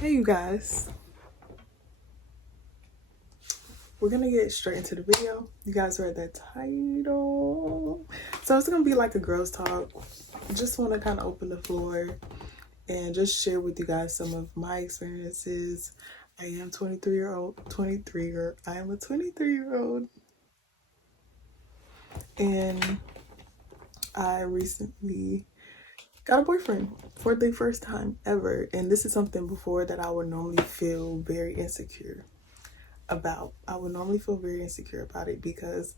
Hey you guys, we're gonna get straight into the video. You guys read that title. So it's gonna be like a girls talk. Just want to kind of open the floor and just share with you guys some of my experiences. I am 23-year-old, I am a 23-year-old, and I recently got a boyfriend for the first time ever. And this is something before that I would normally feel very insecure about. I would normally feel very insecure about it because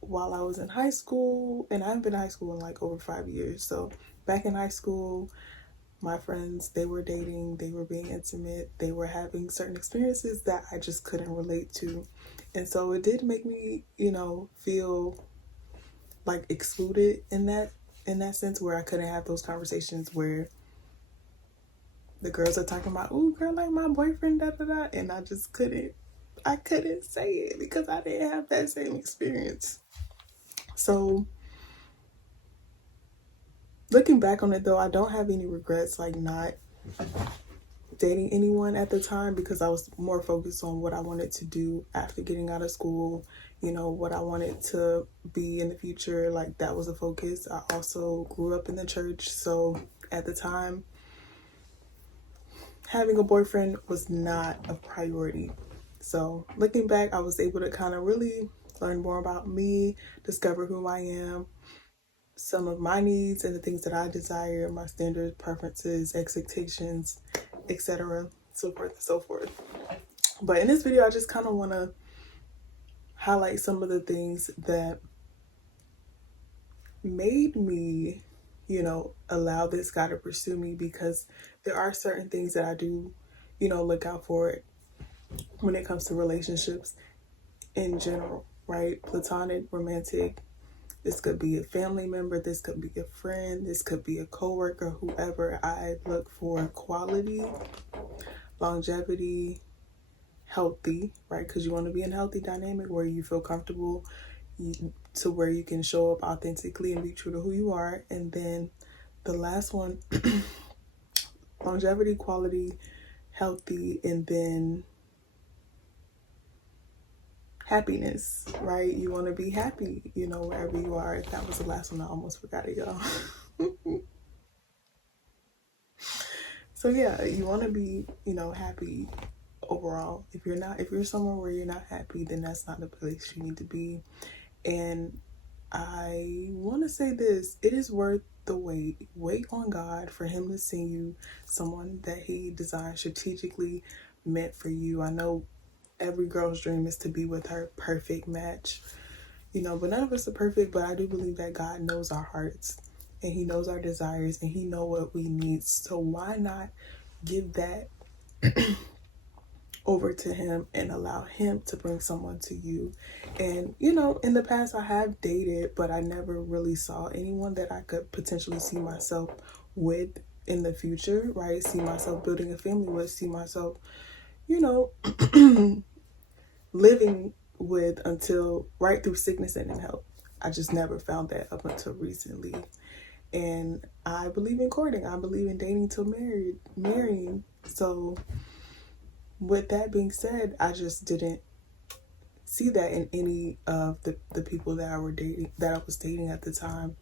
while I was in high school, and I've been in high school in like over 5 years. So back in high school, my friends, they were dating, they were being intimate, they were having certain experiences that I just couldn't relate to. And so it did make me, feel like excluded in that sense, where I couldn't have those conversations where the girls are talking about, "Oh, girl, like my boyfriend, da da da," and I couldn't say it because I didn't have that same experience. So looking back on it though, I don't have any regrets, like not dating anyone at the time, because I was more focused on what I wanted to do after getting out of school, what I wanted to be in the future. Like that was a focus. I also grew up in the church, so at the time, having a boyfriend was not a priority. So looking back, I was able to kind of really learn more about me, discover who I am, some of my needs and the things that I desire, my standards, preferences, expectations, etc., so forth and so forth. But in this video, I just kind of want to highlight some of the things that made me, allow this guy to pursue me, because there are certain things that I do, look out for when it comes to relationships in general, right? Platonic, romantic. This could be a family member, this could be a friend, this could be a coworker, whoever. I look for quality, longevity, healthy, right? Because you want to be in a healthy dynamic where you feel comfortable, to where you can show up authentically and be true to who you are. And then the last one, longevity, quality, healthy, and then happiness, right? You want to be happy, wherever you are. That was the last one. I almost forgot it, y'all. So yeah, you want to be, happy overall. If you're somewhere where you're not happy, then that's not the place you need to be. And I want to say this, it is worth the wait. Wait on God for him to send you someone that he designed strategically, meant for you. I know every girl's dream is to be with her perfect match, but none of us are perfect. But I do believe that God knows our hearts, and he knows our desires, and he knows what we need. So why not give that over to him and allow him to bring someone to you? And in the past, I have dated, but I never really saw anyone that I could potentially see myself with in the future, right? See myself building a family with, see myself, you know living with, until right through sickness and in health. I just never found that up until recently. And I believe in courting, I believe in dating till marrying. So with that being said, I just didn't see that in any of the people that I was dating at the time.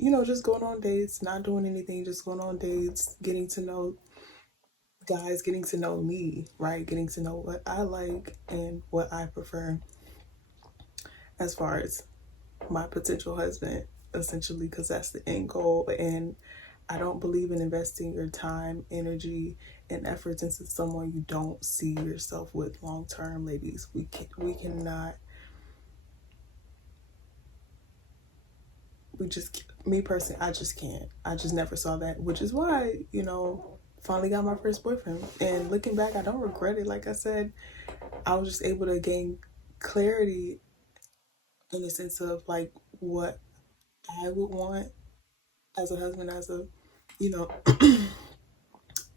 Just going on dates, not doing anything, just going on dates, getting to know guys, getting to know me, right? Getting to know what I like and what I prefer as far as my potential husband, essentially, because that's the end goal. And I don't believe in investing your time, energy, and efforts into someone you don't see yourself with long term, ladies. We cannot. Me personally, I just can't. I just never saw that, which is why, finally got my first boyfriend. And looking back, I don't regret it. Like I said, I was just able to gain clarity in the sense of like what I would want as a husband, as a, you know,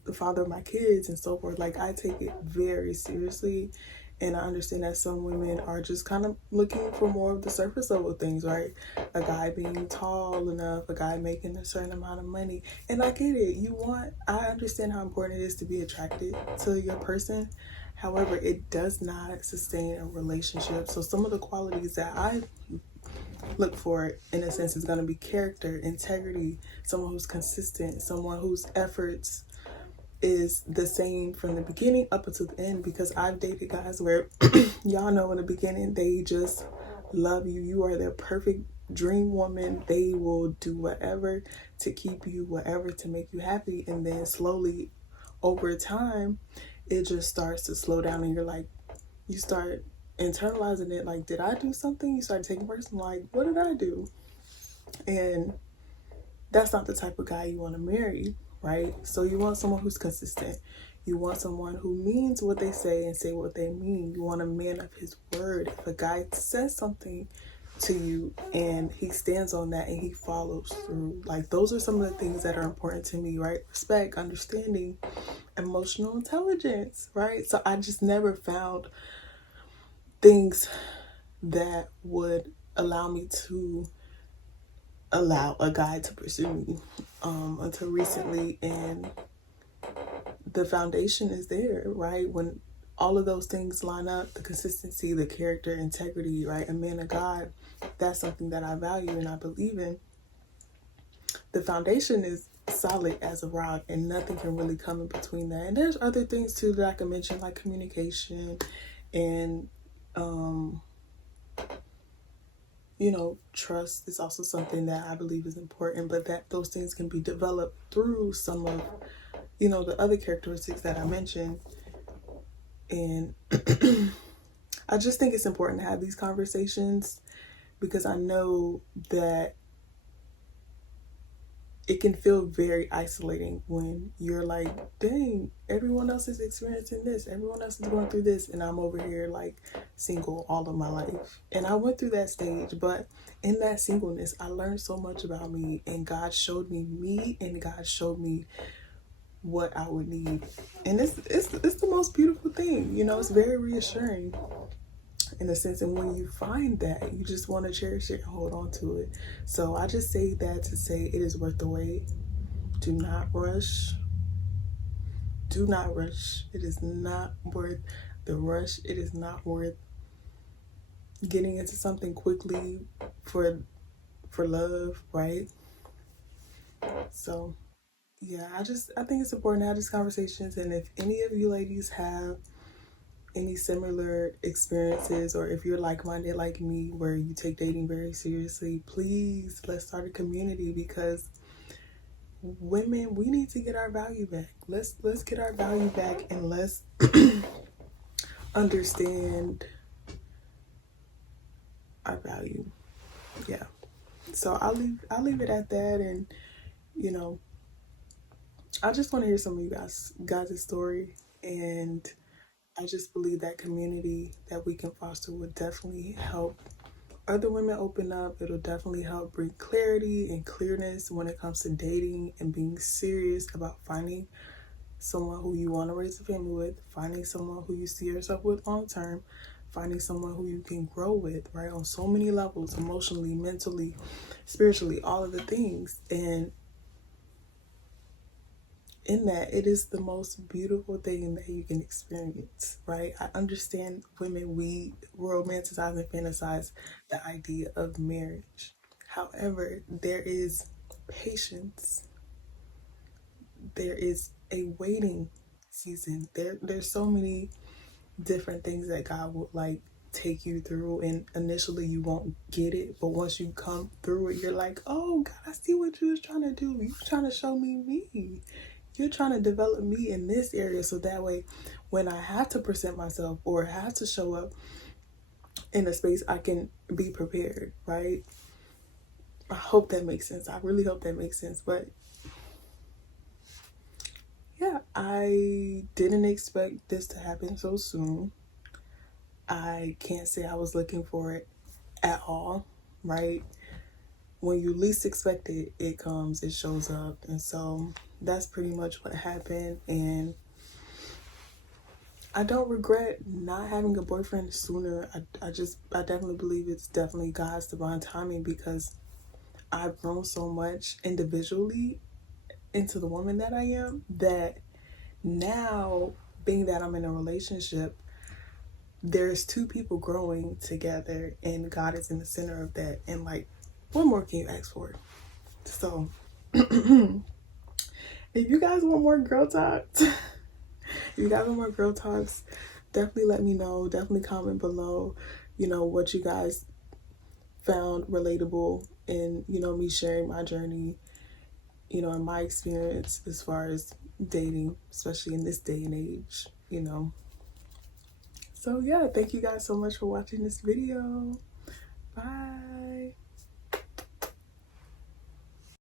the father of my kids and so forth. Like I take it very seriously, And I understand that some women are just kind of looking for more of the surface level things, right? A guy being tall enough, a guy making a certain amount of money. And I get it. I understand how important it is to be attracted to your person. However, it does not sustain a relationship. So some of the qualities that I look for, in a sense, is going to be character, integrity, someone who's consistent, someone whose efforts is the same from the beginning up until the end, because I've dated guys where y'all know in the beginning they just love you. You are their perfect dream woman. They will do whatever to keep you, whatever to make you happy. And then slowly over time, it just starts to slow down and you're like, you start internalizing it like, did I do something? You start taking personal, like, what did I do? And that's not the type of guy you want to marry, right? So you want someone who's consistent. You want someone who means what they say and say what they mean. You want a man of his word. If a guy says something to you and he stands on that and he follows through, like, those are some of the things that are important to me, right? Respect, understanding, emotional intelligence, right? So I just never found things that would allow me to allow a guy to pursue me until recently. And the foundation is there, right? When all of those things line up, the consistency, the character, integrity, right? A man of God, that's something that I value and I believe in. The foundation is solid as a rock and nothing can really come in between that. And there's other things too that I can mention, like communication and trust is also something that I believe is important, but that those things can be developed through some of, the other characteristics that I mentioned. And I just think it's important to have these conversations because I know that it can feel very isolating when you're like, dang, everyone else is experiencing this, everyone else is going through this, and I'm over here like single all of my life. And I went through that stage, but in that singleness, I learned so much about me, and God showed me, and God showed me what I would need. And it's the most beautiful thing, it's very reassuring in a sense. And when you find that, you just want to cherish it and hold on to it. So I just say that to say it is worth the wait. Do not rush. Do not rush. It is not worth the rush. It is not worth getting into something quickly for love, right? So yeah, I think it's important to have these conversations. And if any of you ladies have any similar experiences, or if you're like-minded like me where you take dating very seriously, please let's start a community, because women, we need to get our value back. Let's get our value back, and let's understand our value. Yeah. So I'll leave it at that. And I just want to hear some of you guys' story. And I just believe that community that we can foster would definitely help other women open up. It'll definitely help bring clarity and clearness when it comes to dating and being serious about finding someone who you want to raise a family with, finding someone who you see yourself with long term, finding someone who you can grow with, right? On so many levels, emotionally, mentally, spiritually, all of the things. And in that, it is the most beautiful thing that you can experience, right? I understand women, we romanticize and fantasize the idea of marriage. However, there is patience. There is a waiting season. There's so many different things that God will like take you through, and initially you won't get it, but once you come through it, you're like, oh God, I see what you was trying to do. You were trying to show me. You're trying to develop me in this area, so that way when I have to present myself or have to show up in a space, I can be prepared, right? I hope that makes sense. I really hope that makes sense. But yeah, I didn't expect this to happen so soon. I can't say I was looking for it at all, right? When you least expect it, it comes, it shows up. And so that's pretty much what happened. And I don't regret not having a boyfriend sooner. I definitely believe it's definitely God's divine timing, because I've grown so much individually into the woman that I am, that now, being that I'm in a relationship, there's two people growing together and God is in the center of that. And like, what more can you ask for? So if you guys want more girl talks, if you guys want more girl talks, definitely let me know. Definitely comment below, you know, what you guys found relatable in, you know, me sharing my journey, you know, and my experience as far as dating, especially in this day and age, you know. So yeah, thank you guys so much for watching this video. Bye.